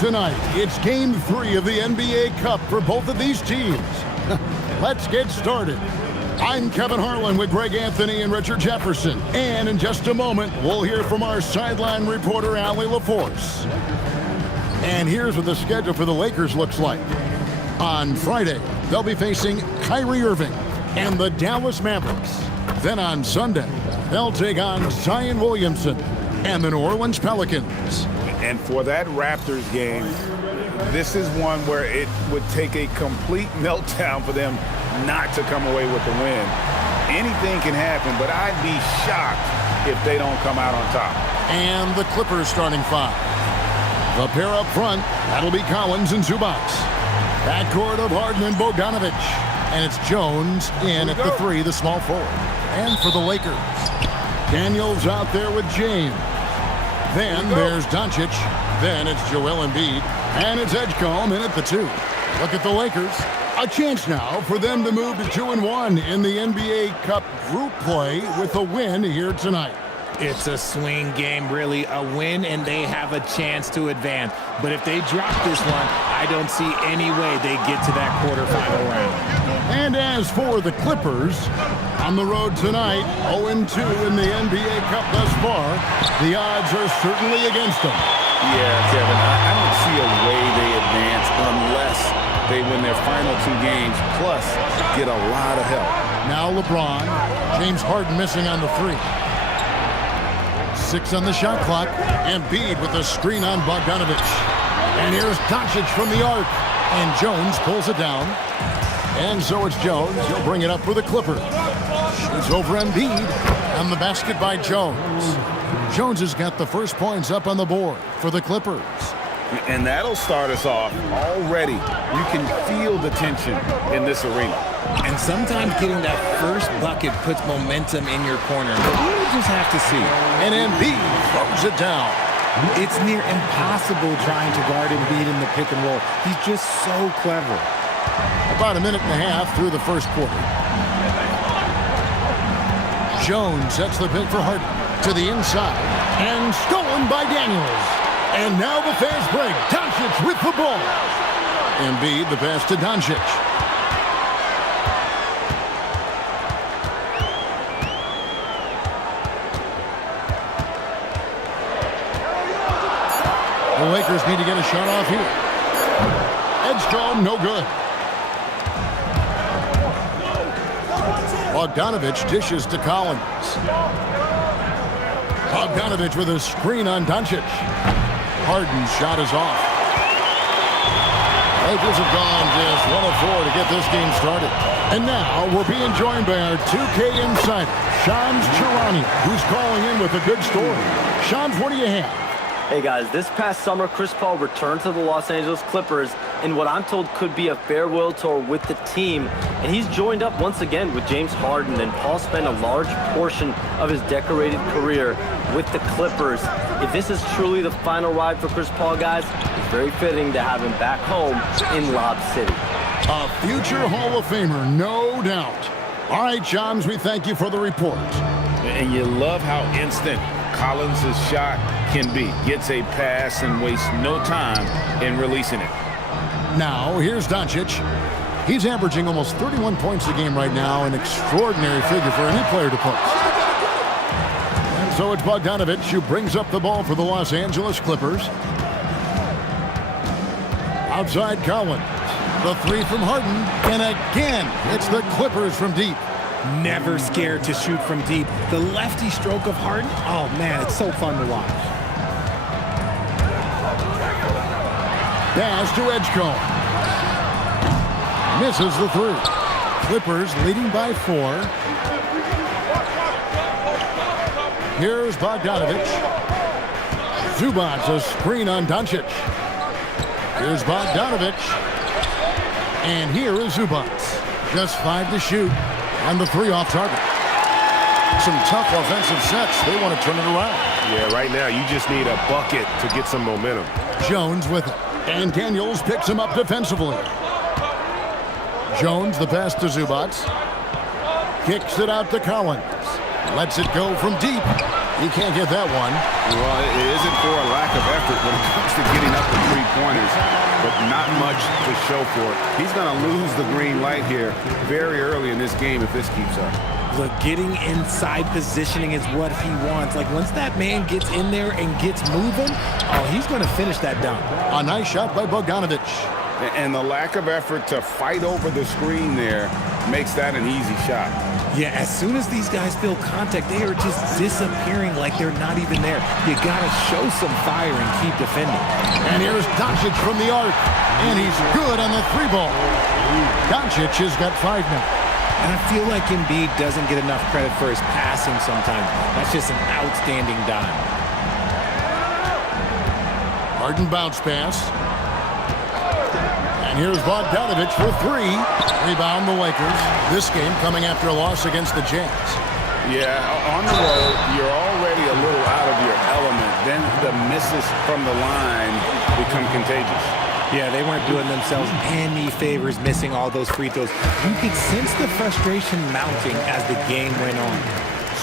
tonight, it's Game 3 of the NBA Cup for both of these teams. Let's get started. I'm Kevin Harlan with Greg Anthony and Richard Jefferson. And in just a moment, we'll hear from our sideline reporter, Allie LaForce. And here's what the schedule for the Lakers looks like. On Friday, they'll be facing Kyrie Irving and the Dallas Mavericks. Then on Sunday, they'll take on Zion Williamson and the New Orleans Pelicans. And for that Raptors game, this is one where it would take a complete meltdown for them not to come away with the win. Anything can happen, but I'd be shocked if they don't come out on top. And the Clippers starting five. The pair up front, that'll be Collins and Zubac. Backcourt of Harden and Bogdanovic. And it's Jones in at the three, the small forward. And for the Lakers, Daniels out there with James. Then there's Doncic. Then it's Joel Embiid. And it's Edgecombe in at the two. Look at the Lakers. A chance now for them to move to 2-1 in the NBA Cup group play with a win here tonight. It's a swing game, really. A win, and they have a chance to advance. But if they drop this one, I don't see any way they get to that quarterfinal round. And as for the Clippers, on the road tonight, 0-2 in the NBA Cup thus far. The odds are certainly against them. Yeah, Kevin, I don't see a way they advance unless they win their final two games, plus get a lot of help. Now LeBron, James Harden missing on the three. 6 on the shot clock. Embiid with a screen on Bogdanovic. And here's Doncic from the arc. And Jones pulls it down. And so it's Jones. He'll bring it up for the Clippers. Shoots over Embiid. And the basket by Jones. Jones has got the first points up on the board for the Clippers. And that'll start us off already. You can feel the tension in this arena. And sometimes getting that first bucket puts momentum in your corner. But we'll just have to see. And Embiid throws it down. It's near impossible trying to guard Embiid in the pick and roll. He's just so clever. About a minute and a half through the first quarter. Jones sets the pick for Harden to the inside. And stolen by Daniels. And now the fast break. Doncic with the ball. Embiid, the pass to Doncic. The Lakers need to get a shot off here. Edgecombe, no good. Bogdanovic dishes to Collins. Bogdanovic with a screen on Doncic. Harden's shot is off. Lakers have gone just 1 of 4 to get this game started. And now we're being joined by our 2K insider, Shams Charania, who's calling in with a good story. Shams, what do you have? Hey guys, this past summer, Chris Paul returned to the Los Angeles Clippers in what I'm told could be a farewell tour with the team. And he's joined up once again with James Harden, and Paul spent a large portion of his decorated career with the Clippers. If this is truly the final ride for Chris Paul, guys, it's very fitting to have him back home in Lob City. A future Hall of Famer, no doubt. All right, Shams, we thank you for the report. And you love how instant Collins' shot can be. Gets a pass and wastes no time in releasing it. Now, here's Doncic. He's averaging almost 31 points a game right now, an extraordinary figure for any player to post. And so it's Bogdanovic who brings up the ball for the Los Angeles Clippers. Outside Collins. The three from Harden. And again, it's the Clippers from deep. Never scared to shoot from deep. The lefty stroke of Harden, oh man, it's so fun to watch. Pass to Edgecombe. Misses the three. Clippers leading by 4. Here's Bogdanovic. Zubac, a screen on Doncic. Here's Bogdanovic. And here is Zubac. Just 5 to shoot. And the 3 off target. Some tough offensive sets. They want to turn it around. Yeah, right now you just need a bucket to get some momentum. Jones with it. And Daniels picks him up defensively. Jones, the pass to Zubac. Kicks it out to Collins. Lets it go from deep. He can't get that one. Well, it isn't for a lack of effort when it comes to getting up the three-pointer. not much to show for it. He's going to lose the green light here very early in this game if this keeps up. Look, getting inside positioning is what he wants. Like, once that man gets in there and gets moving, oh, he's going to finish that dunk. A nice shot by Bogdanovic. And the lack of effort to fight over the screen there makes that an easy shot. Yeah, as soon as these guys feel contact, they are just disappearing like they're not even there. You got to show some fire and keep defending. And here's Doncic from the arc. And he's good on the three ball. Doncic has got 5 now. And I feel like Embiid doesn't get enough credit for his passing sometimes. That's just an outstanding dime. Harden bounce pass. And here's Bogdanovic for 3. Rebound the Lakers. This game coming after a loss against the Jazz. Yeah, on the road, you're already a little out of your element. Then the misses from the line become contagious. Yeah, they weren't doing themselves any favors missing all those free throws. You could sense the frustration mounting as the game went on.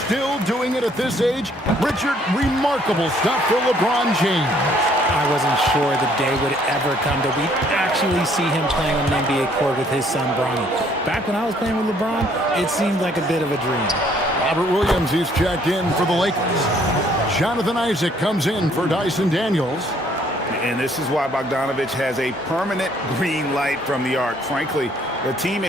Still doing it at this age. Richard, remarkable stuff for LeBron James. I wasn't sure the day would ever come that we'd actually see him playing on an NBA court with his son, Bronny. Back when I was playing with LeBron, it seemed like a bit of a dream. Robert Williams, he's checked in for the Lakers. Jonathan Isaac comes in for Dyson Daniels. And this is why Bogdanovic has a permanent green light from the arc. Frankly, the team...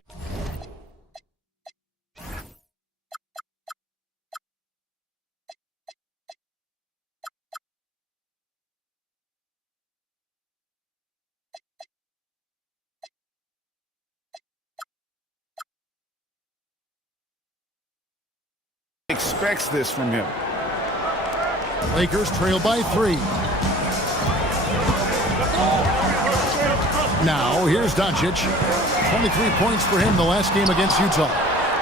expects this from him. Lakers trail by 3. Now, here's Doncic. 23 points for him the last game against Utah.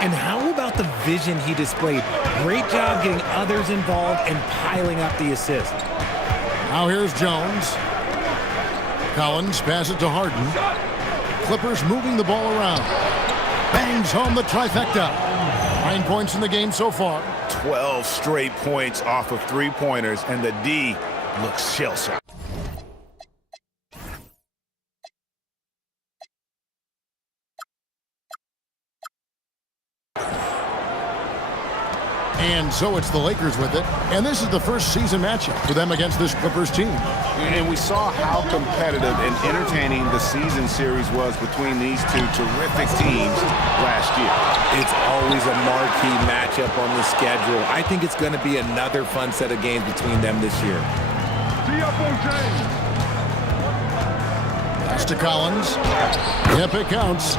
And how about the vision he displayed? Great job getting others involved and piling up the assist. Now here's Jones. Collins passes it to Harden. Clippers moving the ball around. Bangs home the trifecta. 9 points in the game so far. 12 straight points off of three-pointers, and the D looks shell-shocked. And so it's the Lakers with it. And this is the first season matchup for them against this Clippers team. And we saw how competitive and entertaining the season series was between these two terrific teams last year. It's always a marquee matchup on the schedule. I think it's going to be another fun set of games between them this year. Pass to Collins. Yep, it counts.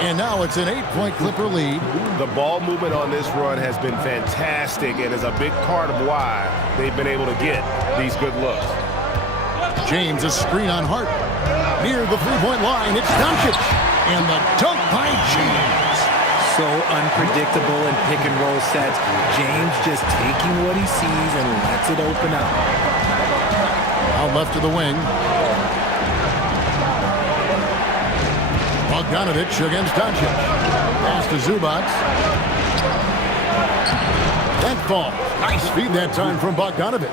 And now it's an 8-point Clipper lead. The ball movement on this run has been fantastic and is a big part of why they've been able to get these good looks. James, a screen on Hart. Near the three-point line, it's Doncic. And the dunk by James. So unpredictable in pick-and-roll sets. James just taking what he sees and lets it open up. Out left to the wing. Bogdanovic against Doncic. Pass to Zubac. That ball. Nice feed that time from Bogdanovic.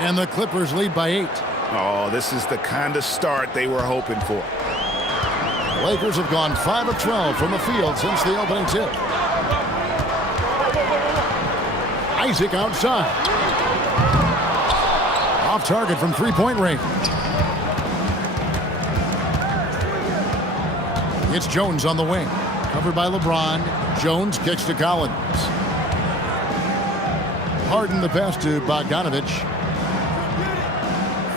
And the Clippers lead by 8. Oh, this is the kind of start they were hoping for. The Lakers have gone 5 of 12 from the field since the opening tip. Isaac outside. Off target from three-point range. It's Jones on the wing. Covered by LeBron. Jones kicks to Collins. Harden the pass to Bogdanovic.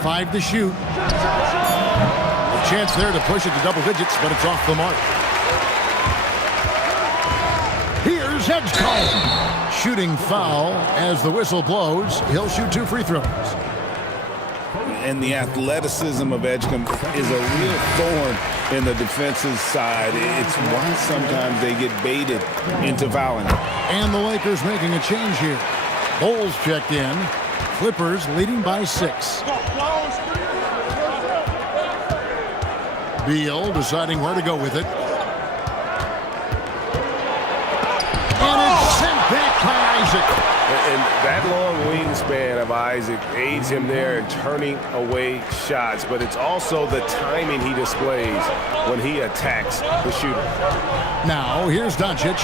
5 to shoot. A chance there to push it to double digits, but it's off the mark. Here's Edgecombe. Shooting foul as the whistle blows. He'll shoot 2 free throws. And the athleticism of Edgecombe is a real thorn in the defensive side. It's why sometimes they get baited into fouling. And the Lakers making a change here. Bulls checked in. Clippers leading by 6. Beal deciding where to go with it. And it's sent back by Isaac. And that long wingspan of Isaac aids him there in turning away shots, but it's also the timing he displays when he attacks the shooter. Now, here's Doncic.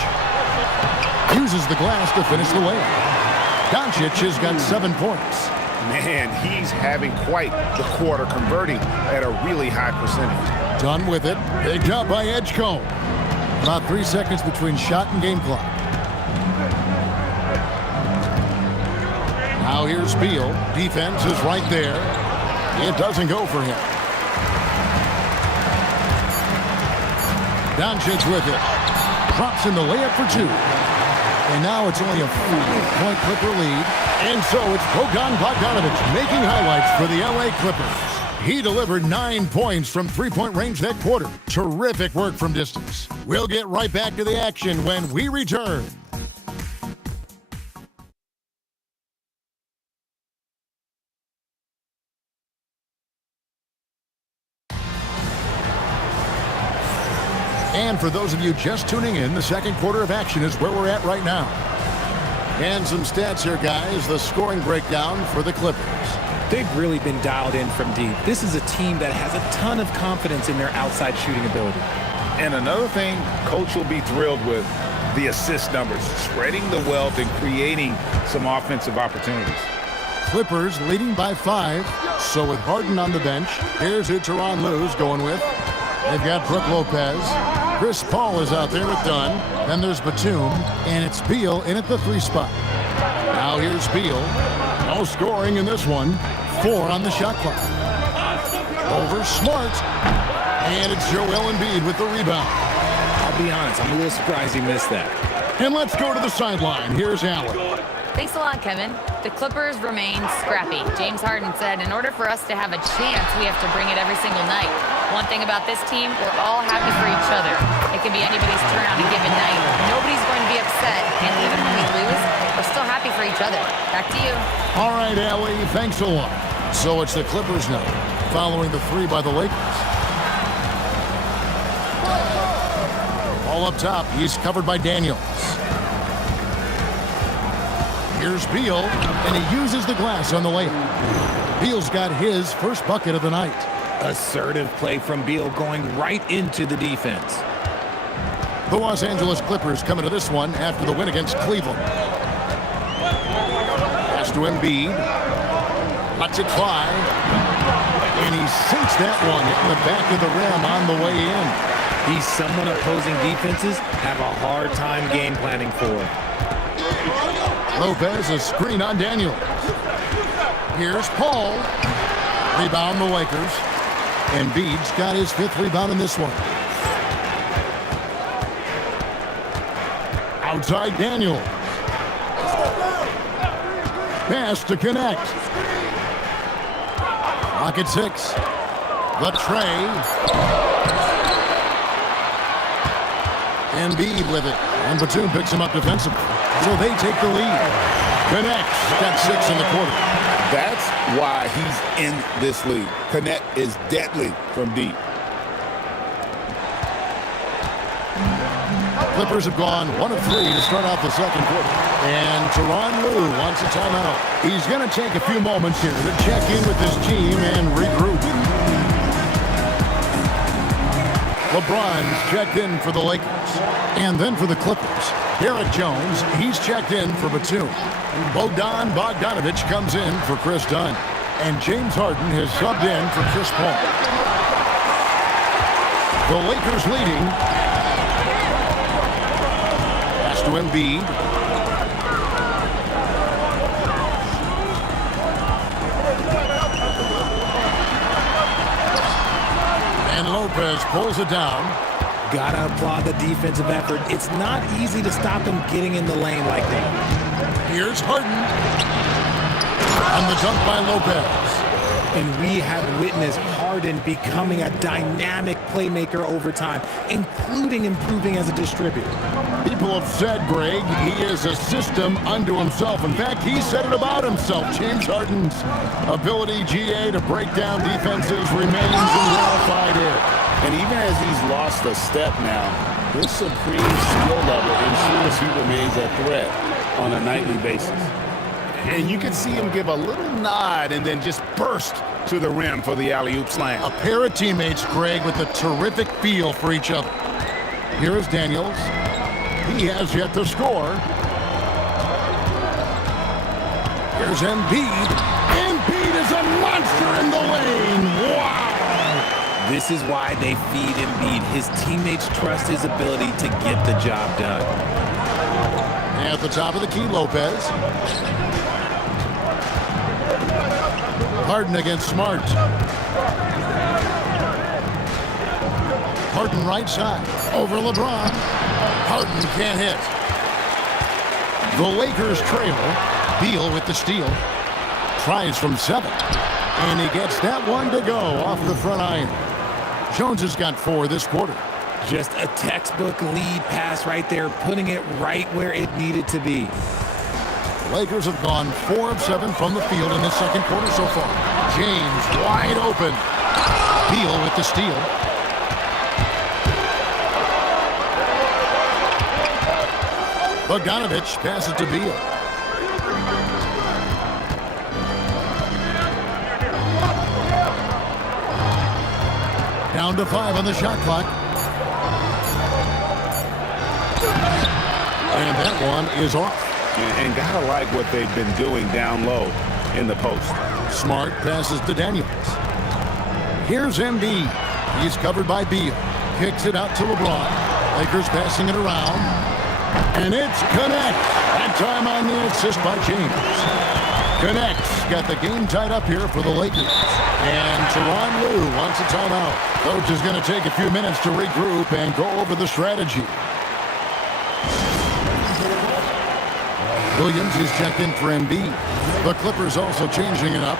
Uses the glass to finish the layup. Doncic has got 7 points. Man, he's having quite the quarter, converting at a really high percentage. Done with it. Big job by Edgecombe. About 3 seconds between shot and game clock. Now here's Beal. Defense is right there. It doesn't go for him. Doncic with it. Drops in the layup for 2. And now it's only a 4-point Clipper lead. And so it's Bogdanovich making highlights for the LA Clippers. He delivered 9 points from three-point range that quarter. Terrific work from distance. We'll get right back to the action when we return. And for those of you just tuning in, the second quarter of action is where we're at right now. And some stats here, guys. The scoring breakdown for the Clippers. They've really been dialed in from deep. This is a team that has a ton of confidence in their outside shooting ability. And another thing Coach will be thrilled with, the assist numbers, spreading the wealth and creating some offensive opportunities. Clippers leading by 5. So with Harden on the bench, here's who Tyronn Lue's going with. They've got Brook Lopez. Chris Paul is out there with Dunn. Then there's Batum, and it's Beal in at the 3 spot. Now here's Beal. No scoring in this one. 4 on the shot clock. Over Smart. And it's Joel Embiid with the rebound. I'll be honest, I'm a little surprised he missed that. And let's go to the sideline. Here's Allen. Thanks a lot, Kevin. The Clippers remain scrappy. James Harden said, in order for us to have a chance, we have to bring it every single night. One thing about this team, we're all happy for each other. It can be anybody's turn on a given night. Nobody's going to be upset, and even when we lose, we're still happy for each other. Back to you. All right, Allie, thanks a lot. So it's the Clippers now, following the 3 by the Lakers. All up top, he's covered by Daniels. Here's Beal, and he uses the glass on the layup. Beal's got his first bucket of the night. Assertive play from Beal going right into the defense. The Los Angeles Clippers coming to this one after the win against Cleveland. Pass to Embiid. Lets it fly. And he sinks that one in the back of the rim on the way in. He's someone opposing defenses have a hard time game planning for. Lopez, a screen on Daniels. Here's Paul. Rebound the Lakers. Embiid's got his 5th rebound in this one. Outside Daniels. Pass to connect. Clock at 6. The tray. Embiid with it. And Batum picks him up defensively. So they take the lead. Connects. Got 6 in the quarter. That's why he's in this league. Connect is deadly from deep. Clippers have gone 1 of 3 to start out the second quarter. And Tyronn Lue wants a timeout. He's going to take a few moments here to check in with his team and regroup. LeBron's checked in for the Lakers. And then for the Clippers, Derek Jones, he's checked in for Batum. Bogdanovich comes in for Chris Dunn. And James Harden has subbed in for Chris Paul. The Lakers leading. Pass to Embiid. And Lopez pulls it down. Gotta applaud the defensive effort. It's not easy to stop him getting in the lane like that. Here's Harden. On the dunk by Lopez. And we have witnessed Harden becoming a dynamic playmaker over time, including improving as a distributor. People have said, Greg, he is a system unto himself. In fact, he said it about himself. James Harden's ability, GA, to break down defenses remains in rarefied air. And even as he's lost a step now, his supreme skill level ensures he remains a threat. on a nightly basis. And you can see him give a little nod and then just burst to the rim for the alley-oop slam. A pair of teammates, Greg, with a terrific feel for each other. Here is Daniels. He has yet to score. Here's Embiid. Embiid is a monster in the lane. Wow! This is why they feed Embiid. His teammates trust his ability to get the job done. At the top of the key, Lopez. Harden against Smart. Harden right side. Over LeBron. Harden can't hit. The Lakers trail. Beal with the steal. Tries from 7. And he gets that one to go off the front iron. Jones has got 4 this quarter. Just a textbook lead pass right there, putting it right where it needed to be. The Lakers have gone 4 of 7 from the field in this second quarter so far. James wide open. Beal with the steal. Bogdanovich passes to Beal. Down to 5 on the shot clock. And that one is off. And gotta like what they've been doing down low in the post. Smart passes to Daniels. Here's Embiid. He's covered by Beal. Kicks it out to LeBron. Lakers passing it around. And it's Connect. That time on the assist by James. Connect's got the game tied up here for the Lakers. And Tyronn Lue wants a timeout. Coach is going to take a few minutes to regroup and go over the strategy. Williams is checked in for Embiid. The Clippers also changing it up.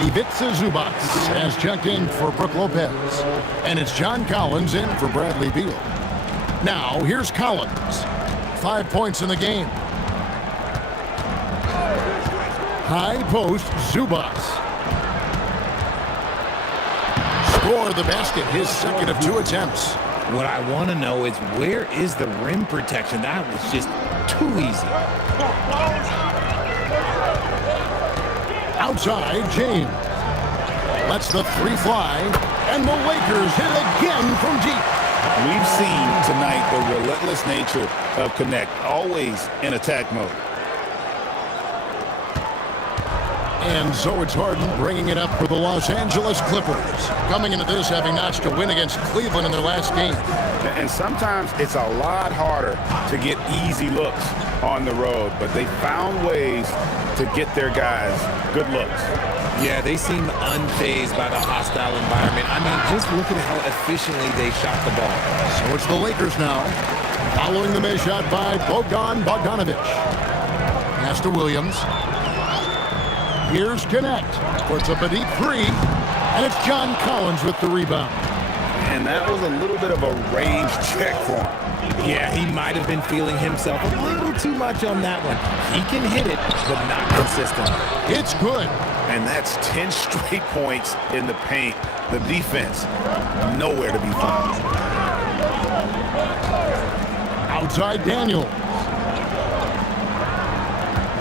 Ivica Zubac has checked in for Brook Lopez. And it's John Collins in for Bradley Beal. Now, here's Collins. 5 points in the game. High post, Zubac. Score the basket, his second of 2 attempts. What I want to know is, where is the rim protection? That was just too easy. Outside, James. Lets the 3 fly. And the Lakers hit again from deep. We've seen tonight the relentless nature of Connect, always in attack mode. And so it's Harden bringing it up for the Los Angeles Clippers. Coming into this having notched a win against Cleveland in their last game. And sometimes it's a lot harder to get easy looks on the road, but they found ways to get their guys good looks. Yeah, they seem unfazed by the hostile environment. I mean, just look at how efficiently they shot the ball. So it's the Lakers now. Following the miss shot by Bogdanovich. Pass to Williams. Here's Connect. Puts up a deep 3. And it's John Collins with the rebound. And that was a little bit of a range check for him. Yeah, he might have been feeling himself a little too much on that one. He can hit it, but not consistent. It's good. And that's 10 straight points in the paint. The defense, nowhere to be found. Outside Daniels.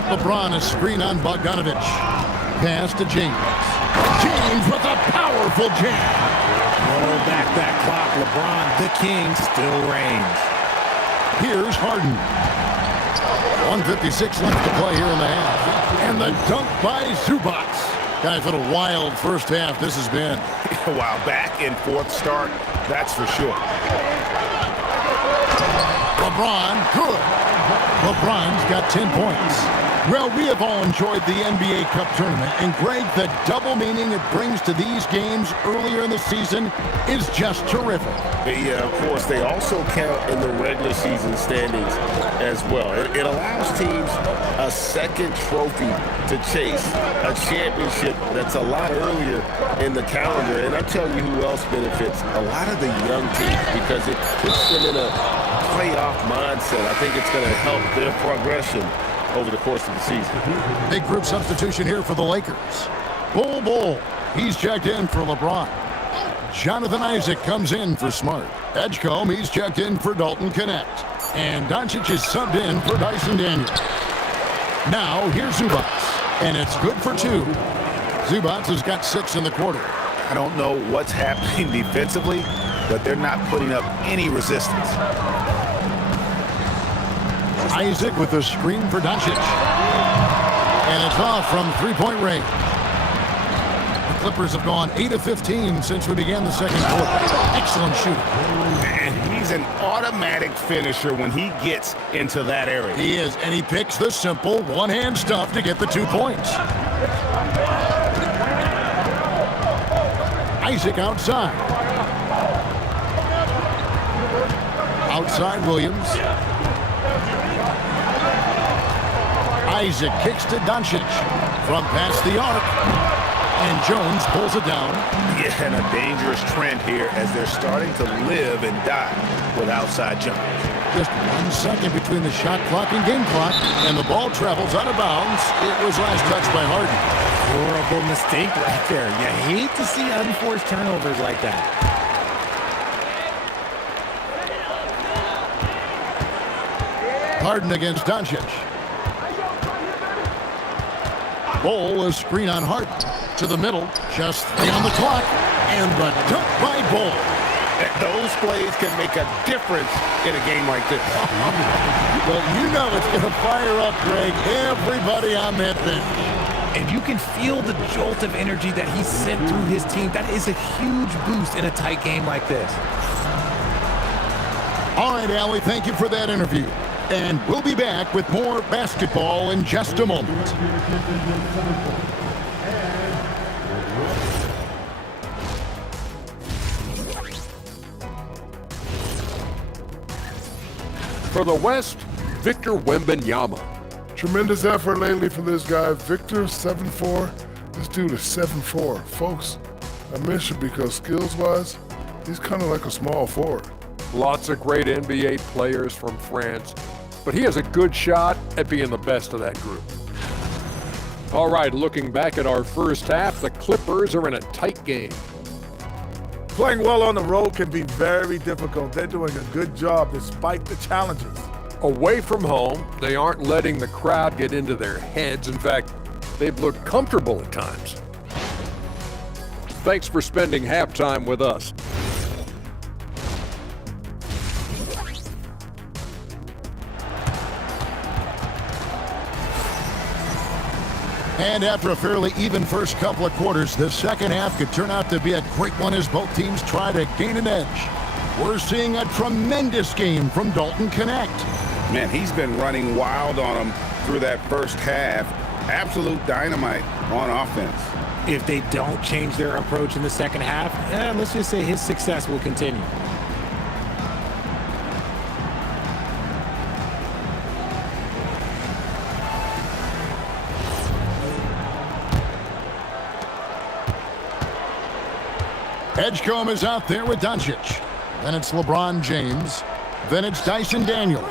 LeBron is screen on Bogdanovich. Pass to James. James with a powerful jam. Roll back that clock. LeBron, the king, still reigns. Here's Harden. 1:56 left to play here in the half. And the dunk by Zubac. Guys, what a wild first half this has been. Wow, back and forth start, that's for sure. LeBron, good. LeBron's got 10 points. Well, we have all enjoyed the NBA Cup tournament, and Greg, the double meaning it brings to these games earlier in the season is just terrific. Yeah, of course, they also count in the regular season standings as well. It allows teams a second trophy to chase, a championship that's a lot earlier in the calendar. And I tell you who else benefits, a lot of the young teams, because it puts them in a playoff mindset. I think it's going to help their progression over the course of the season. Big group substitution here for the Lakers. Bull. He's checked in for LeBron. Jonathan Isaac comes in for Smart. Edgecombe, he's checked in for Dalton Connect. And Doncic is subbed in for Dyson Daniels. Now, here's Zubac, and it's good for 2. Zubac has got 6 in the quarter. I don't know what's happening defensively, but they're not putting up any resistance. Isaac with the screen for Doncic. And it's off from three-point range. The Clippers have gone 8 of 15 since we began the second quarter. Excellent shooting. And he's an automatic finisher when he gets into that area. He is, and he picks the simple one-hand stuff to get the 2 points. Isaac outside. Outside Williams. Isaac kicks to Doncic from past the arc. And Jones pulls it down. Yeah, and a dangerous trend here as they're starting to live and die with outside jumpers. Just 1 second between the shot clock and game clock, and the ball travels out of bounds. It was last touched by Harden. Horrible mistake right there. You hate to see unforced turnovers like that. Harden against Doncic. Bol, a screen on Harden. To the middle, just 3 on the clock, and the dunk by Bol. Those plays can make a difference in a game like this. Well, you know it's going to fire up, Greg, everybody on that bench. And you can feel the jolt of energy that he sent through his team. That is a huge boost in a tight game like this. All right, Allie, thank you for that interview. And we'll be back with more basketball in just a moment. For the West, Victor Wembanyama. Tremendous effort lately for this guy. Victor, 7'4". This dude is 7'4". Folks, I mentioned because skills-wise, he's kind of like a small forward. Lots of great NBA players from France, but he has a good shot at being the best of that group. All right, looking back at our first half, the Clippers are in a tight game. Playing well on the road can be very difficult. They're doing a good job despite the challenges. Away from home, they aren't letting the crowd get into their heads. In fact, they've looked comfortable at times. Thanks for spending halftime with us. And after a fairly even first couple of quarters, the second half could turn out to be a great one as both teams try to gain an edge. We're seeing a tremendous game from Dalton Connect. Man, he's been running wild on them through that first half. Absolute dynamite on offense. If they don't change their approach in the second half, let's just say his success will continue. Edgecombe is out there with Doncic. Then it's LeBron James. Then it's Dyson Daniel.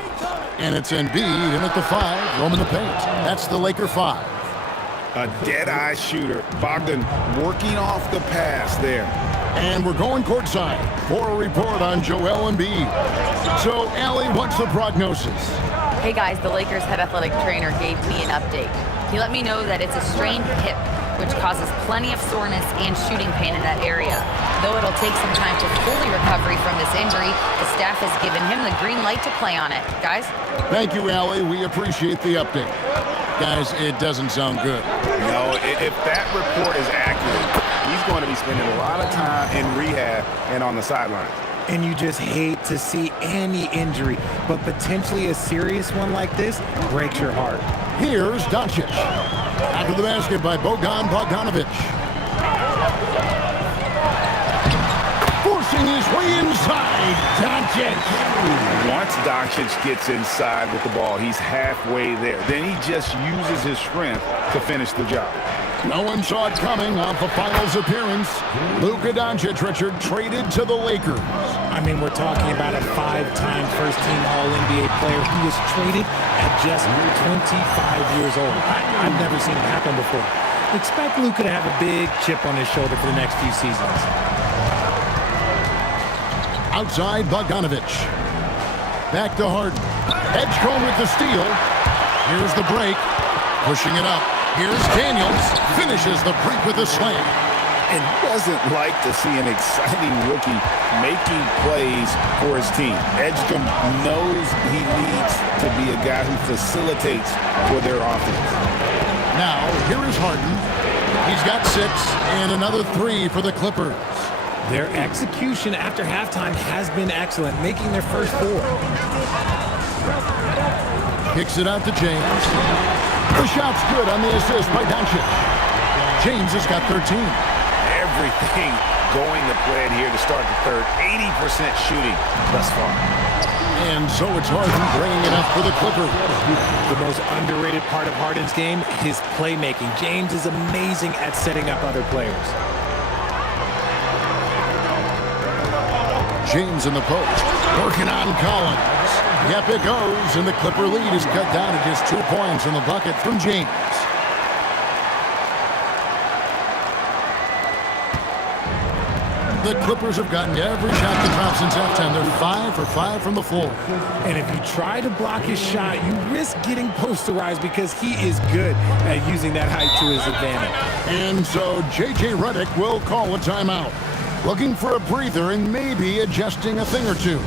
And it's Embiid in at the 5, roaming the paint. That's the Laker 5. A dead-eye shooter. Bogdan working off the pass there. And we're going courtside for a report on Joel Embiid. So, Allie, what's the prognosis? Hey guys, the Lakers head athletic trainer gave me an update. He let me know that it's a strained hip, which causes plenty of soreness and shooting pain in that area. Though it'll take some time to fully recovery from this injury, the staff has given him the green light to play on it. Guys? Thank you, Allie. We appreciate the update. Guys, it doesn't sound good. No, if that report is accurate, he's going to be spending a lot of time in rehab and on the sidelines. And you just hate to see any injury, but potentially a serious one like this breaks your heart. Here's Doncic. After the basket by Bojan Bogdanovic. Forcing his way inside. Doncic. Once Doncic gets inside with the ball, he's halfway there. Then he just uses his strength to finish the job. No one saw it coming off the finals appearance. Luka Doncic, Richard, traded to the Lakers. I mean, we're talking about a 5-time first-team All-NBA player who was traded at just 25 years old. I've never seen it happen before. Expect Luka to have a big chip on his shoulder for the next few seasons. Outside Bogdanovic. Back to Harden. Edgecombe with the steal. Here's the break. Pushing it up. Here's Daniels. Finishes the break with a slam. And doesn't like to see an exciting rookie making plays for his team. Edgecombe knows he needs to be a guy who facilitates for their offense. Now, here is Harden. He's got 6 and another 3 for the Clippers. Their execution after halftime has been excellent, making their first 4. Kicks it out to James. The shot's good on the assist by Doncic. James has got 13. Everything going to plan here to start the third. 80% shooting thus far. And so it's Harden bringing it up for the Clippers. The most underrated part of Harden's game, his playmaking. James is amazing at setting up other players. James in the post, working on Collins. Yep, it goes, and the Clipper lead is cut down to just 2 points in the bucket from James. The Clippers have gotten every shot to top since halftime. They're 5 for 5 from the floor. And if you try to block his shot, you risk getting posterized because he is good at using that height to his advantage. And so J.J. Redick will call a timeout. Looking for a breather and maybe adjusting a thing or two.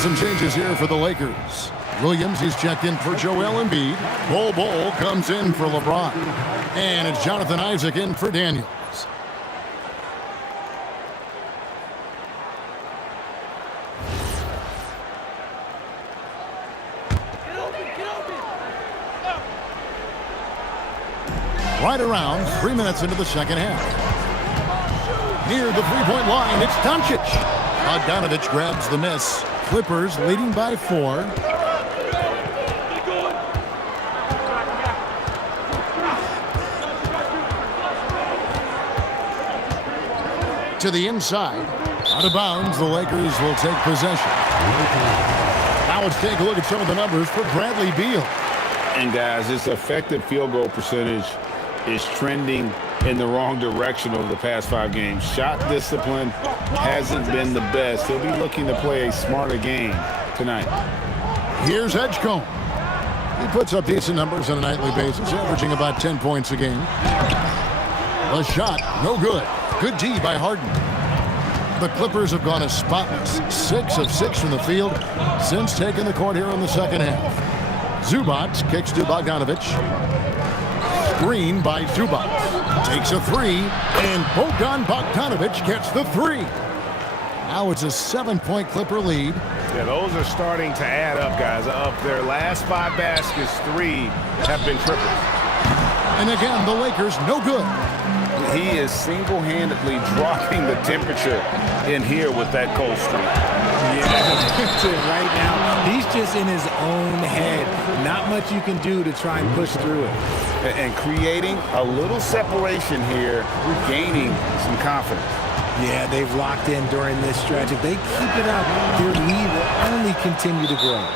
Some changes here for the Lakers. Williams, he's checked in for Joel Embiid. Bol comes in for LeBron. And it's Jonathan Isaac in for Daniels. Right around 3 minutes into the second half. Near the three-point line, it's Doncic. Bogdanovich grabs the miss. Clippers leading by 4. To the inside. Out of bounds, the Lakers will take possession. Now let's take a look at some of the numbers for Bradley Beal. And guys, his effective field goal percentage is trending in the wrong direction over the past 5 games. Shot discipline hasn't been the best. He'll be looking to play a smarter game tonight. Here's Edgecombe. He puts up decent numbers on a nightly basis, averaging about 10 points a game. The shot, no good. Good D by Harden. The Clippers have gone as spotless, 6 of 6 from the field since taking the court here in the second half. Zubac kicks to Bogdanovich. Screen by Zubac. Takes a 3, and Bogdan Bogdanovich gets the 3. Now it's a 7-point Clipper lead. Yeah, those are starting to add up, guys. Of their last 5 baskets, 3 have been triples. And again, the Lakers no good. He is single-handedly dropping the temperature in here with that cold streak. Yeah, right now, he's just in his own head. Not much you can do to try and push through it. And creating a little separation here, gaining some confidence. Yeah, they've locked in during this stretch. If they keep it up, their lead will only continue to grow.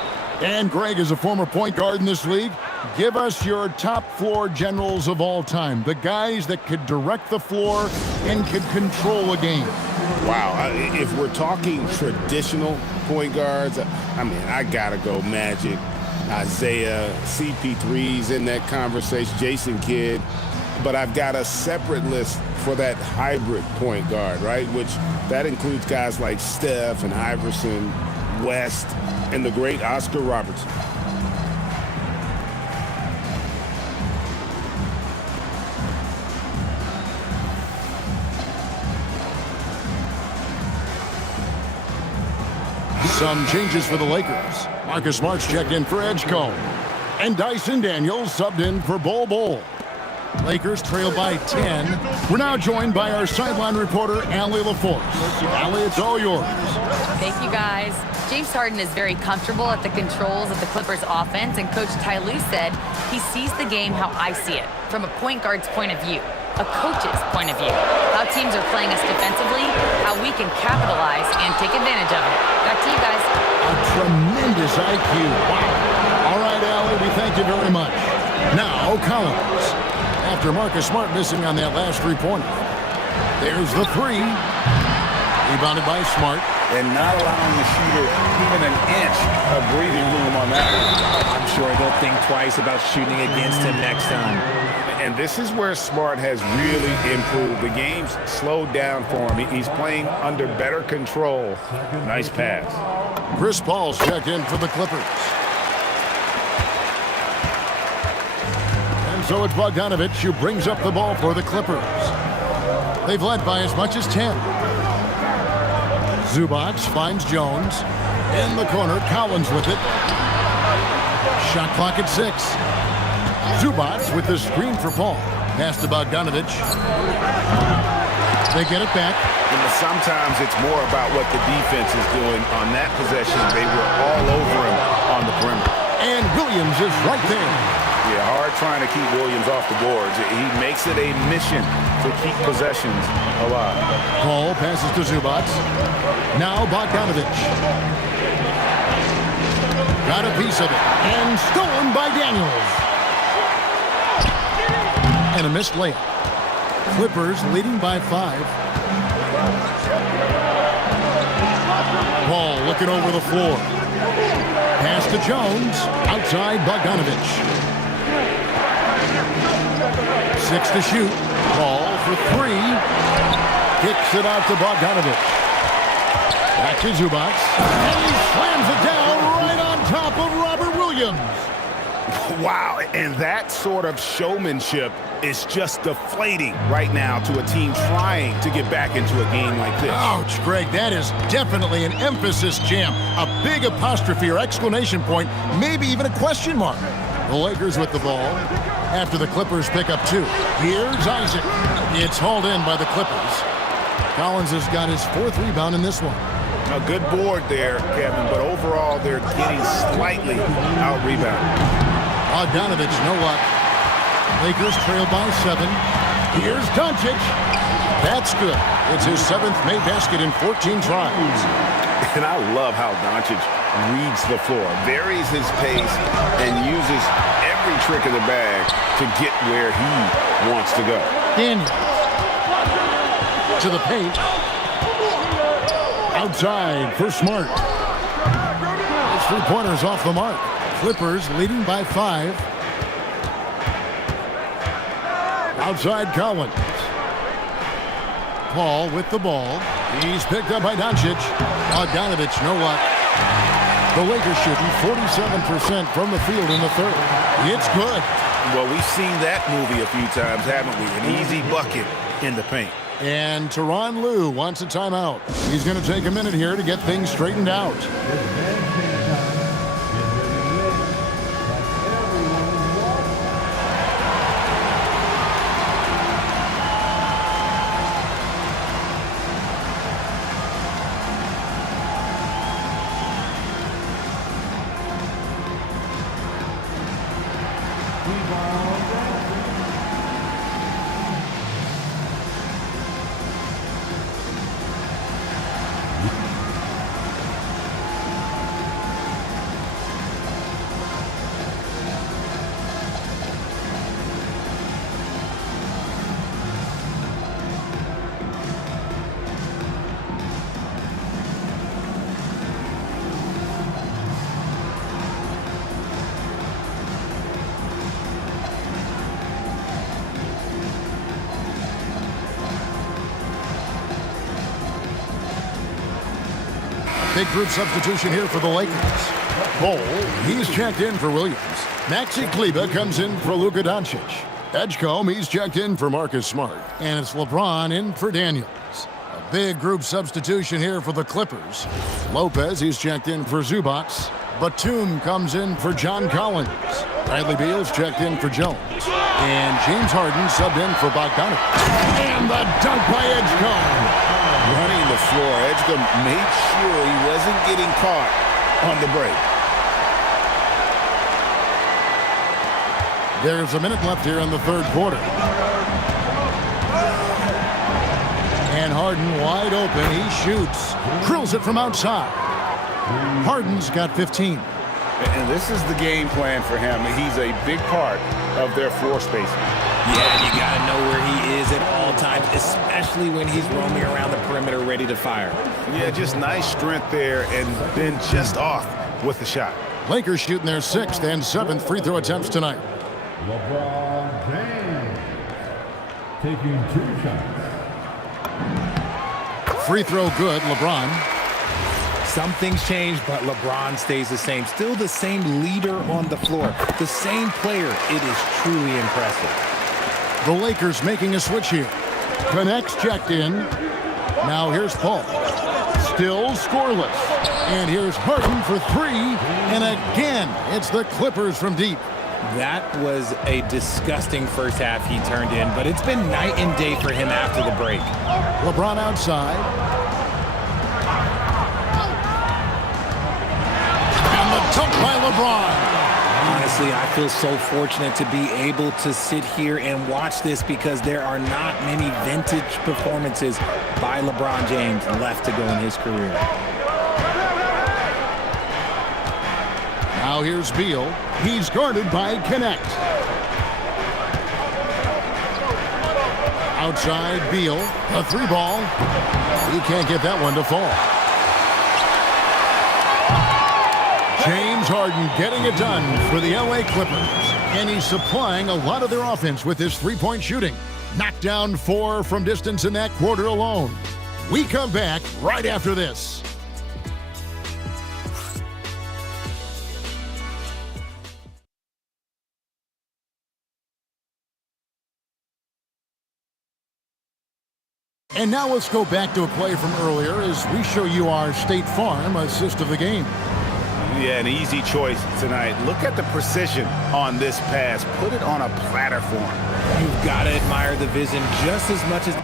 And Greg is a former point guard in this league. Give us your top floor generals of all time. The guys that could direct the floor and could control a game. Wow, if we're talking traditional point guards, I mean, I gotta go Magic, Isaiah, CP3's in that conversation, Jason Kidd. But I've got a separate list for that hybrid point guard, right? Which that includes guys like Steph and Iverson, West, and the great Oscar Robertson. Some changes for the Lakers. Marcus Smart's checked in for Edgecombe. And Dyson Daniels subbed in for Bol. Lakers trail by 10. We're now joined by our sideline reporter, Allie LaForce. Allie, it's all yours. Thank you, guys. James Harden is very comfortable at the controls of the Clippers offense, and Coach Ty Lue said he sees the game how I see it, from a point guard's point of view. a coach's point of view. How teams are playing us defensively, how we can capitalize and take advantage of it. Back to you guys. A tremendous IQ. Wow. All right, Allie, we thank you very much. Now, Collins. After Marcus Smart missing on that last three-pointer. There's the three. Rebounded by Smart. And not allowing the shooter even an inch of breathing room on that one. I'm sure they'll think twice about shooting against him next time. And this is where Smart has really improved. The game's slowed down for him. He's playing under better control. Nice pass. Chris Paul's checked in for the Clippers. And so it's Bogdanovich who brings up the ball for the Clippers. They've led by as much as 10. Zubac finds Jones. In the corner, Collins with it. Shot clock at 6. Zubac with the screen for Paul. Pass to Bogdanovich. They get it back. Sometimes it's more about what the defense is doing. On that possession, they were all over him on the perimeter. And Williams is right there. Yeah, hard trying to keep Williams off the boards. He makes it a mission to keep possessions alive. Paul passes to Zubac. Now Bogdanovich. Got a piece of it. And stolen by Daniels. And a missed layup. Clippers leading by 5. Paul looking over the floor. Pass to Jones. Outside Bogdanovich. 6 to shoot. Paul for 3. Kicks it out to Bogdanovich. Back to Zubac. And he slams it down right on top of Robert Williams. Wow, and that sort of showmanship is just deflating right now to a team trying to get back into a game like this. Ouch, Greg, that is definitely an emphasis jam. A big apostrophe or exclamation point, maybe even a question mark. The Lakers with the ball after the Clippers pick up 2. Here's Isaac. It's hauled in by the Clippers. Collins has got his 4th rebound in this one. A good board there, Kevin, but overall they're getting slightly out-rebounded. Bogdanovich, no luck. Lakers trail by 7. Here's Doncic. That's good. It's his 7th made basket in 14 tries. And I love how Doncic reads the floor, varies his pace, and uses every trick of the bag to get where he wants to go. Daniels to the paint. Outside for Smart. His three-pointer's off the mark. Clippers leading by 5. Outside Collins. Paul with the ball. He's picked up by Doncic. Bogdanovich, no luck. The Lakers shooting 47% from the field in the 3rd. It's good. Well, we've seen that movie a few times, haven't we? An easy bucket in the paint. And Tyronn Lue wants a timeout. He's going to take a minute here to get things straightened out. Big group substitution here for the Lakers. Cole, he's checked in for Williams. Maxi Kleber comes in for Luka Doncic. Edgecombe, he's checked in for Marcus Smart. And it's LeBron in for Daniels. A big group substitution here for the Clippers. Lopez, he's checked in for Zubac. Batum comes in for John Collins. Bradley Beal's checked in for Jones. And James Harden subbed in for Bogdanovich. And the dunk by Edgecombe. Running the floor, Edgecombe made sure he wasn't getting caught on the break. There's a minute left here in the 3rd quarter. And Harden wide open. He shoots. Drills it from outside. Harden's got 15. And this is the game plan for him. He's a big part of their floor spacing. Yeah, you got to know where he is at all times, especially when he's roaming around the perimeter ready to fire. Yeah, just nice strength there and then just off with the shot. Lakers shooting their 6th and 7th free throw attempts tonight. LeBron James taking 2 shots. Free throw good, LeBron. Some things change, but LeBron stays the same. Still the same leader on the floor. The same player. It is truly impressive. The Lakers making a switch here. Connects checked in. Now here's Paul. Still scoreless. And here's Harden for 3. And again, it's the Clippers from deep. That was a disgusting first half he turned in, but it's been night and day for him after the break. LeBron outside. And the dunk by LeBron. Honestly, I feel so fortunate to be able to sit here and watch this because there are not many vintage performances by LeBron James left to go in his career. Now here's Beal. He's guarded by Connect. Outside Beal. A 3-ball. He can't get that one to fall. James Harden getting it done for the LA Clippers. And he's supplying a lot of their offense with his 3-point shooting. Knocked down 4 from distance in that quarter alone. We come back right after this. And now let's go back to a play from earlier as we show you our State Farm assist of the game. Yeah, an easy choice tonight. Look at the precision on this pass. Put it on a platter for him. You've got to admire the vision just as much as...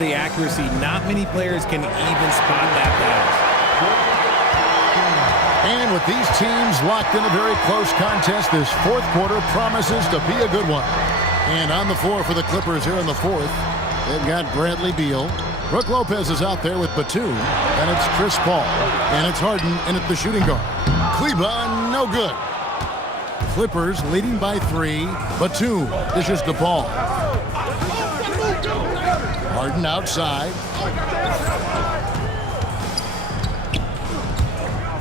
the accuracy, not many players can even spot that pass. And with these teams locked in a very close contest, this 4th quarter promises to be a good one. And on the floor for the Clippers here in the 4th, they've got Bradley Beal. Brook Lopez is out there with Batum. And it's Chris Paul. And it's Harden in at the shooting guard. Kleba, no good. Clippers leading by 3. Batum dishes to Paul. Harden outside.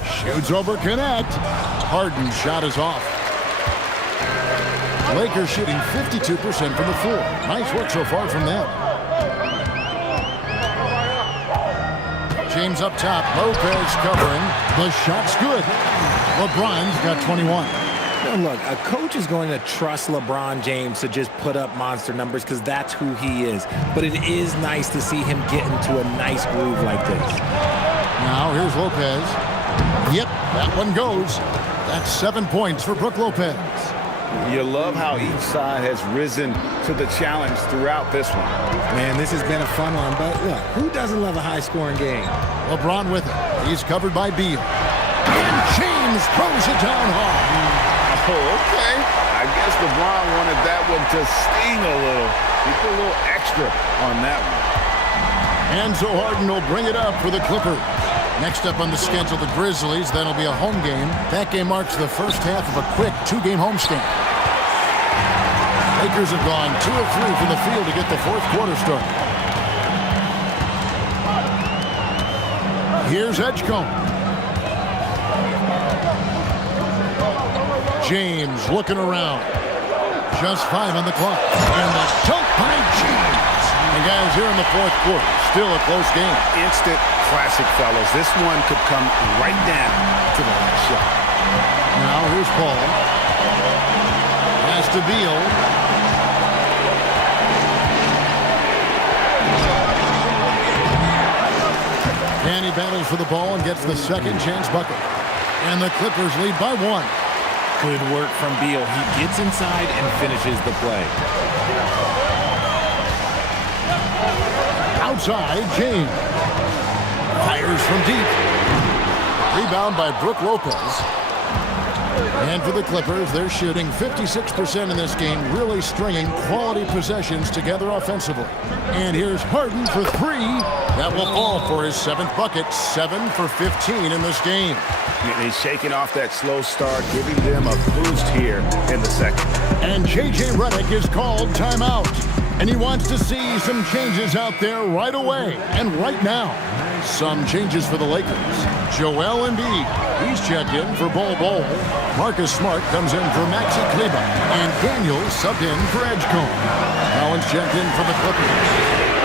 Shoots over Connect. Harden's shot is off. Lakers shooting 52% from the floor. Nice work so far from them. James up top. Lopez covering. The shot's good. LeBron's got 21. Now look, a coach is going to trust LeBron James to just put up monster numbers because that's who he is. But it is nice to see him get into a nice groove like this. Now here's Lopez. Yep, that one goes. That's 7 points for Brook Lopez. You love how each side has risen to the challenge throughout this one. Man, this has been a fun one, but look, who doesn't love a high-scoring game? LeBron with it. He's covered by Beal. And James throws it down hard. Oh, okay. I guess LeBron wanted that one to sting a little. He put a little extra on that one. And so Harden will bring it up for the Clippers. Next up on the schedule, the Grizzlies. That'll be a home game. That game marks the first half of a quick 2-game homestand. Lakers have gone 2 of 3 from the field to get the 4th quarter started. Here's Edgecombe. James looking around. Just 5 on the clock. And the dunk by James. And guys, here in the fourth quarter, still a close game. Instant classic, fellas. This one could come right down to the last shot. Now here's Paul. Pass to Beal. And he battles for the ball and gets the second chance bucket. And the Clippers lead by 1. Good work from Beal. He gets inside and finishes the play. Outside, James. Fires from deep. Rebound by Brook Lopez. And for the Clippers, they're shooting 56% in this game, really stringing quality possessions together offensively. And here's Harden for 3. That will fall for his 7th bucket, 7 for 15 in this game. He's shaking off that slow start, giving them a boost here in the second. And J.J. Redick is called timeout. And he wants to see some changes out there right away and right now. Some changes for the Lakers. Joel Embiid, he's checked in for Bol Bol. Marcus Smart comes in for Maxi Kleber. And Daniels subbed in for Edgecombe. Collins checked in for the Clippers.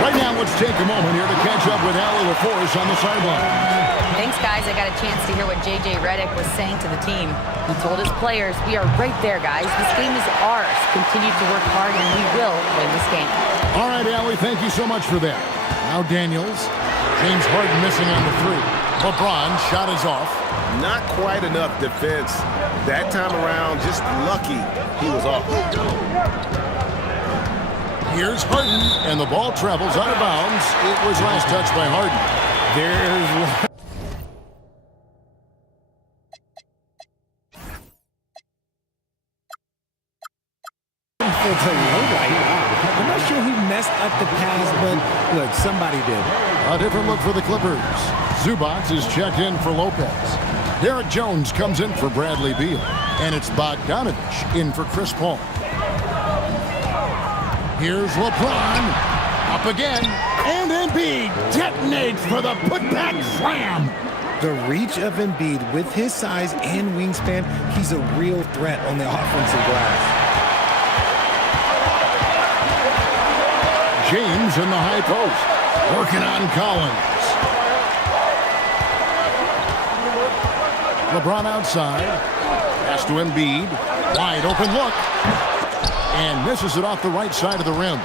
Right now, let's take a moment here to catch up with Allie LaForce on the sideline. Thanks, guys. I got a chance to hear what J.J. Redick was saying to the team. He told his players, we are right there, guys. This game is ours. Continue to work hard, and we will win this game. All right, Allie, thank you so much for that. Now Daniels. James Harden missing on the 3. LeBron shot is off. Not quite enough defense. That time around, just lucky he was off. Here's Harden, and the ball travels out of bounds. It was last touched by Harden. There's one. I'm not sure who messed up the pass, but look, somebody did. A different look for the Clippers. Zubac is checked in for Lopez. Derek Jones comes in for Bradley Beal. And it's Bogdanovich in for Chris Paul. Here's LeBron. Up again. And Embiid detonates for the putback slam. The reach of Embiid with his size and wingspan, he's a real threat on the offensive glass. James in the high post. Working on Collins. LeBron outside. Pass to Embiid. Wide open look. And misses it off the right side of the rim.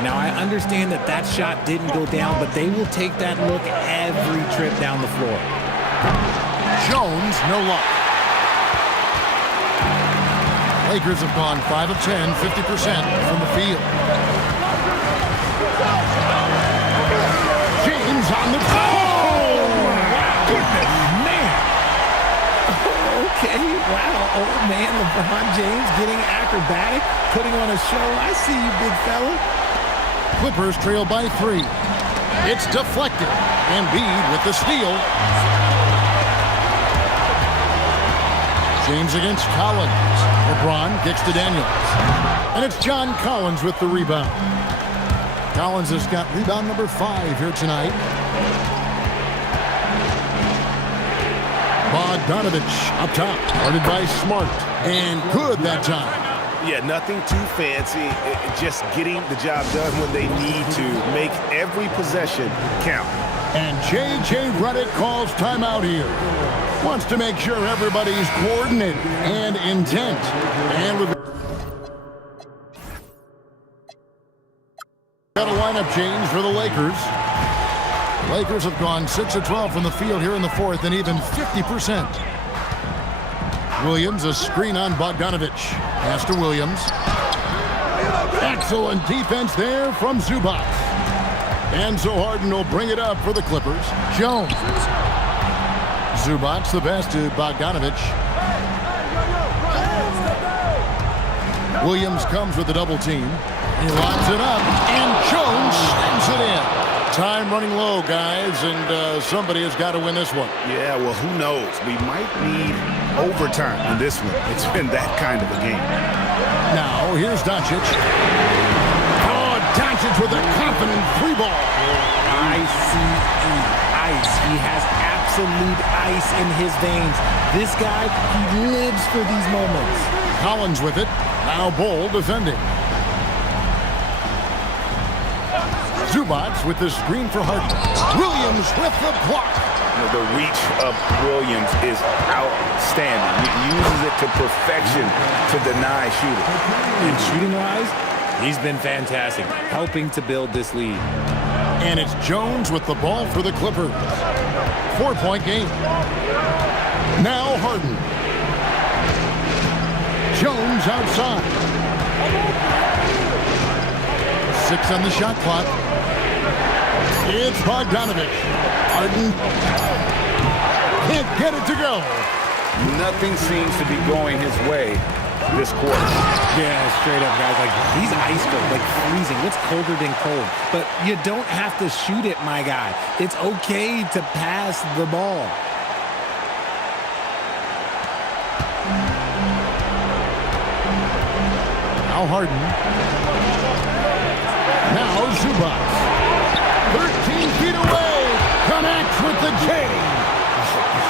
Now, I understand that that shot didn't go down, but they will take that look every trip down the floor. Jones, no luck. Lakers have gone 5 of 10, 50% from the field. James on the goodness, man. Okay, wow. Old man LeBron James getting acrobatic, putting on a show. I see you, big fella. Clippers trail by 3. It's deflected. Embiid with the steal. James against Collins. LeBron kicks to Daniels. And it's John Collins with the rebound. Collins has got rebound number 5 here tonight. Bogdanovich up top. Guarded by Smart. And good that time. Yeah, nothing too fancy. Just getting the job done when they need to. Make every possession count. And J.J. Redick calls timeout here. Wants to make sure everybody's coordinated and intent. And we've got a lineup change for the Lakers. Lakers have gone 6 of 12 from the field here in the fourth and even 50%. Williams, a screen on Bogdanovich. Pass to Williams. Excellent defense there from Zubac. And so Harden will bring it up for the Clippers. Jones. Zubac the pass to Bogdanovich. Williams comes with the double team. He locks it up, and Jones slams it in. Time running low, guys, and somebody has got to win this one. Yeah, well, who knows? We might need overtime in this one. It's been that kind of a game. Now, here's Doncic. Oh, Doncic with a confident 3 ball. ICE. Ice. He has absolute ice in his veins. This guy, he lives for these moments. Collins with it. Now Bull defending. Zubats with the screen for Harden. Williams with the block. The reach of Williams is outstanding. He uses it to perfection to deny shooting. And shooting-wise, he's been fantastic, helping to build this lead. And it's Jones with the ball for the Clippers. 4-point game. Now Harden. Jones outside. 6 on the shot clock. It's Bogdanovich. Harden can't get it to go. Nothing seems to be going his way this quarter. Yeah, straight up, guys. Like, he's ice cold, like freezing. What's colder than cold? But you don't have to shoot it, my guy. It's okay to pass the ball. Now Harden. Now Zubats. 13 feet away. Connects with the J.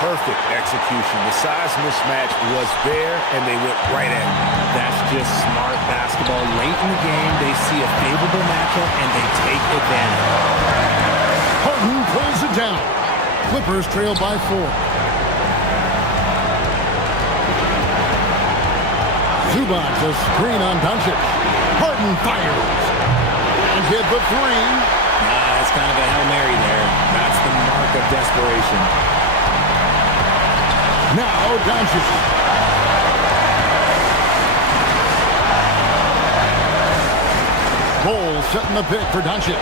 Perfect execution. The size mismatch was there, and they went right at it. That's just smart basketball. Late in the game, they see a favorable matchup, and they take advantage. Harden pulls it down. Clippers trail by 4. Zubats a screen on Doncic. Harden fires. And hit the 3. That's kind of a Hail Mary there. That's the mark of desperation. Now Doncic. Bull setting the pick for Doncic.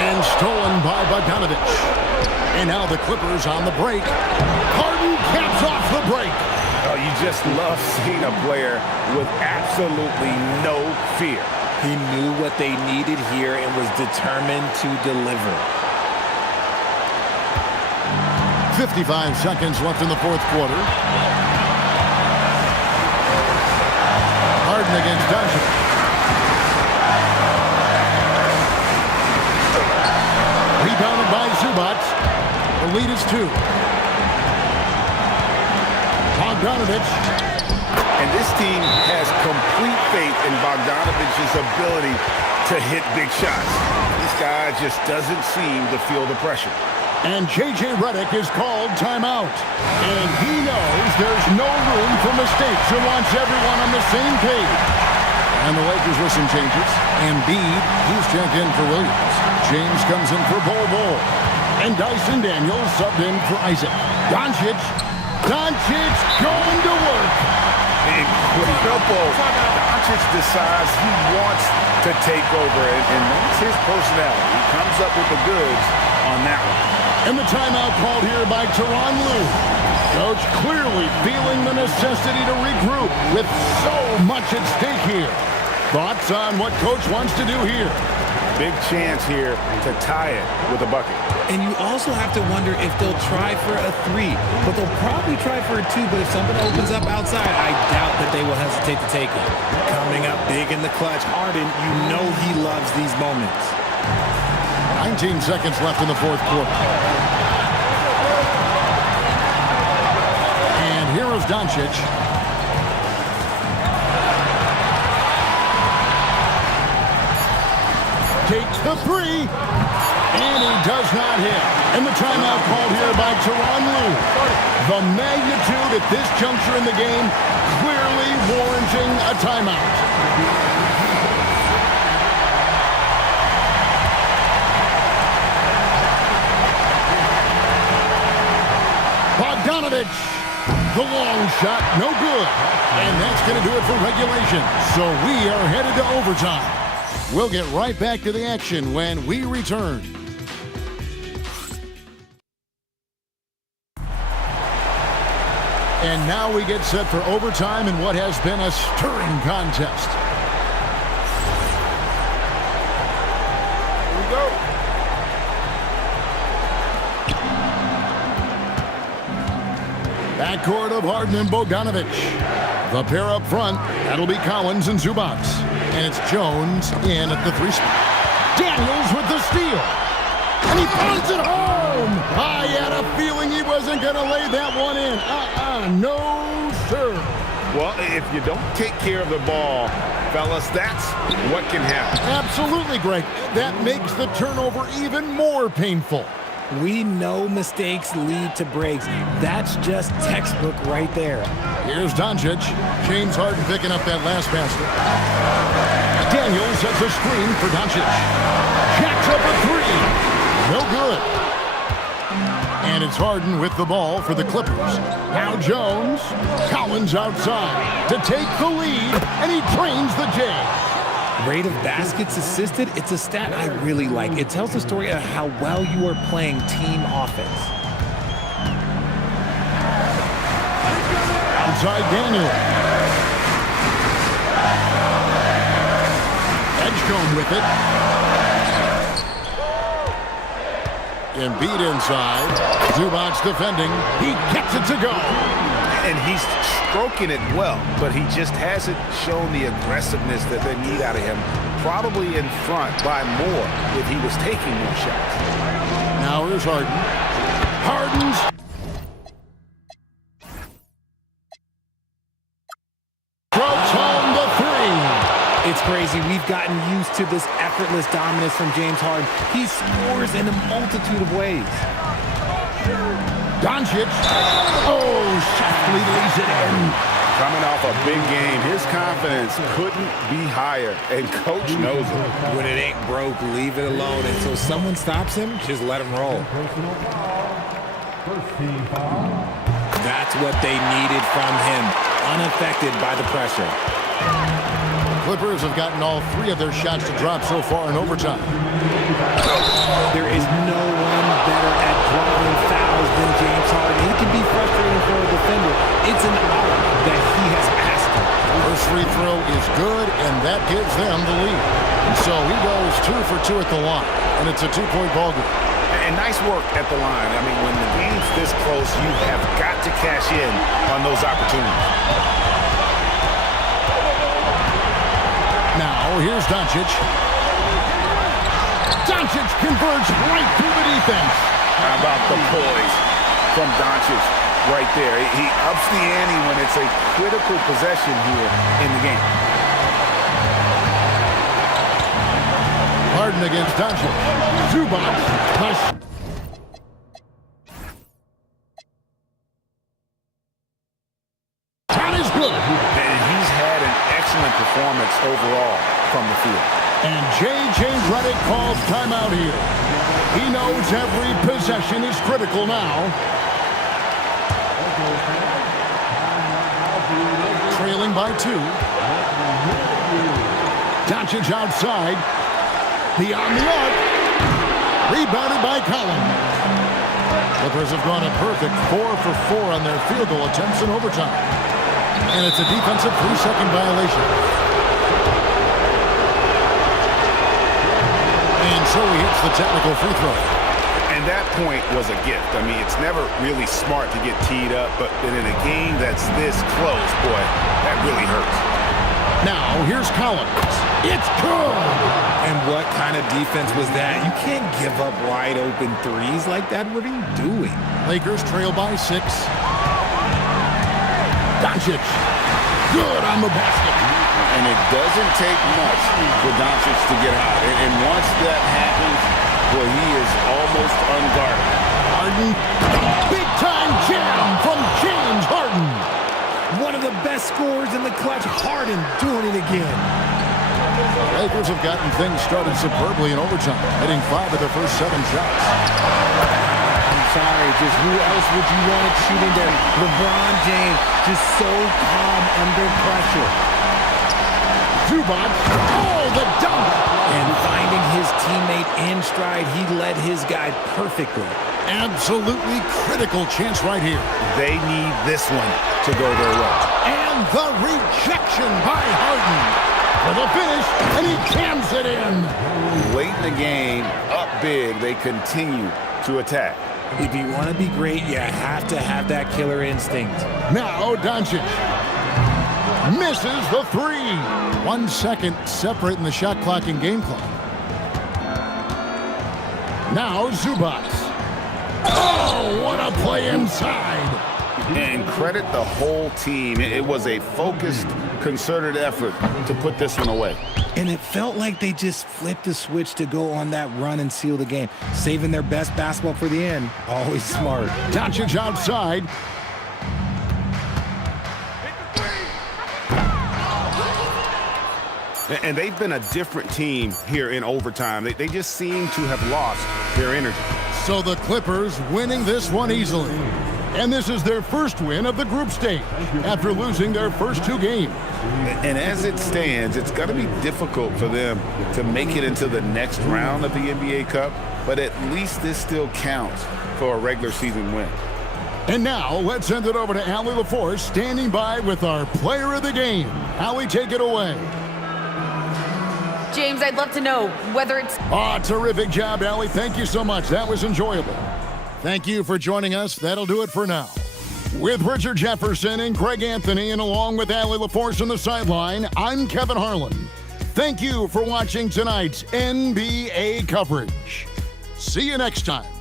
And stolen by Bogdanovich. And now the Clippers on the break. Harden caps off the break. Oh, you just love seeing a player with absolutely no fear. He knew what they needed here and was determined to deliver. 55 seconds left in the 4th quarter. Harden against Doncic. Rebounded by Zubats. The lead is 2. Bogdanovich. And this team has complete faith in Bogdanovich's ability to hit big shots. This guy just doesn't seem to feel the pressure. And J.J. Redick is called timeout. And he knows there's no room for mistakes and wants everyone on the same page. And the Lakers with some changes. Embiid, he's checked in for Williams. James comes in for Bol. And Dyson Daniels subbed in for Isaac. Doncic going to work. Incredible. Doncic decides he wants to take over, and that's his personality. He comes up with the goods on that one. And the timeout called here by Tyronn Lue. Coach clearly feeling the necessity to regroup with so much at stake here. Thoughts on what Coach wants to do here? Big chance here to tie it with a bucket. And you also have to wonder if they'll try for a 3. But they'll probably try for a 2. But if something opens up outside, I doubt that they will hesitate to take it. Coming up big in the clutch, Harden, you know he loves these moments. 19 seconds left in the 4th quarter. And here is Doncic. Takes the 3. And he does not hit. And the timeout called here by Tyronn Lue. The magnitude at this juncture in the game clearly warranting a timeout. Bogdanovich, the long shot, no good. And that's going to do it for regulation. So we are headed to overtime. We'll get right back to the action when we return. And now we get set for overtime in what has been a stirring contest. Here we go. Backcourt of Harden and Bogdanovich. The pair up front, that'll be Collins and Zubats. And it's Jones in at the 3 spot. Daniels with the steal. And he pounds it home. I had a feeling he wasn't going to lay that one in. No, sir. Well, if you don't take care of the ball, fellas, that's what can happen. Absolutely, Greg. That makes the turnover even more painful. We know mistakes lead to breaks. That's just textbook right there. Here's Doncic. James Harden picking up that last basket. Daniels sets a screen for Doncic. Jacks up a three. No good. And it's Harden with the ball for the Clippers. Now Jones. Collins outside to take the lead, and he trains the J. Rate of baskets assisted, it's a stat I really like. It tells the story of how well you are playing team offense. Outside Daniel. Edgecombe with it. Embiid inside. Zubac defending. He gets it to go. And he's stroking it well, but he just hasn't shown the aggressiveness that they need out of him. Probably in front by more if he was taking more shots. Now here's Harden. Harden's. Throws home the three. It's crazy. We've gotten used to this effortless dominance from James Harden. He scores in a multitude of ways. Doncic. Oh, softly lays it in. Coming off a big game, his confidence couldn't be higher, and coach knows it. When it ain't broke, leave it alone. Until someone stops him, just let him roll. First team foul. That's what they needed from him, unaffected by the pressure. Clippers have gotten all three of their shots to drop so far in overtime. There is no one better at drawing fouls than James Harden. He can be frustrating for a defender. It's an art that he has mastered. First free throw is good, and that gives them the lead. And so he goes 2 for 2 at the line, and it's a 2-point ball game. And nice work at the line. I mean, when the game's this close, you have got to cash in on those opportunities. Now, here's Doncic. Doncic converts right through the defense. How about the poise from Doncic right there? He ups the ante when it's a critical possession here in the game. Harden against Doncic. Zubac. Shot is good. And he's had an excellent performance overall from the field. And J.J. Redick calls timeout here. He knows every possession is critical now. Trailing by 2. Doncic outside. Beyond the arc. Rebounded by Collins. Clippers have gone a perfect 4 for 4 on their field goal attempts in overtime. And it's a defensive 3-second violation. And so he hits the technical free throw. And that point was a gift. I mean, it's never really smart to get teed up, but in a game that's this close, boy, that really hurts. Now, here's Collins. It's good! And what kind of defense was that? You can't give up wide open threes like that. What are you doing? Lakers trail by 6. Doncic. Good on the basket. And it doesn't take much for Doncic to get hot. And once that happens, boy, he is almost unguarded. Harden. Big-time jam from James Harden. One of the best scorers in the clutch. Harden doing it again. The Lakers have gotten things started superbly in overtime, hitting 5 of their first 7 shots. I'm sorry, just who else would you want to shoot in there? LeBron James, just so calm under pressure. Zubac. Oh, the dunk! And finding his teammate in stride, he led his guy perfectly. Absolutely critical chance right here. They need this one to go their way. And the rejection by Harden. For the finish, and he cams it in. Late in the game, up big, they continue to attack. If you want to be great, you have to have that killer instinct. Now Doncic misses the 3. 1 second separating the shot clock and game clock. Now Zubac. Oh, what a play inside. And credit the whole team. It was a focused, concerted effort to put this one away. And it felt like they just flipped the switch to go on that run and seal the game, saving their best basketball for the end. Always smart. Doncic outside. And they've been a different team here in overtime. They just seem to have lost their energy. So the Clippers winning this one easily. And this is their first win of the group stage after losing their first 2 games. And as it stands, it's going to be difficult for them to make it into the next round of the NBA Cup, but at least this still counts for a regular season win. And now let's send it over to Allie LaForce standing by with our player of the game. Allie, take it away. James, I'd love to know whether it's... Terrific job, Allie. Thank you so much. That was enjoyable. Thank you for joining us. That'll do it for now. With Richard Jefferson and Craig Anthony, and along with Allie LaForce on the sideline, I'm Kevin Harlan. Thank you for watching tonight's NBA coverage. See you next time.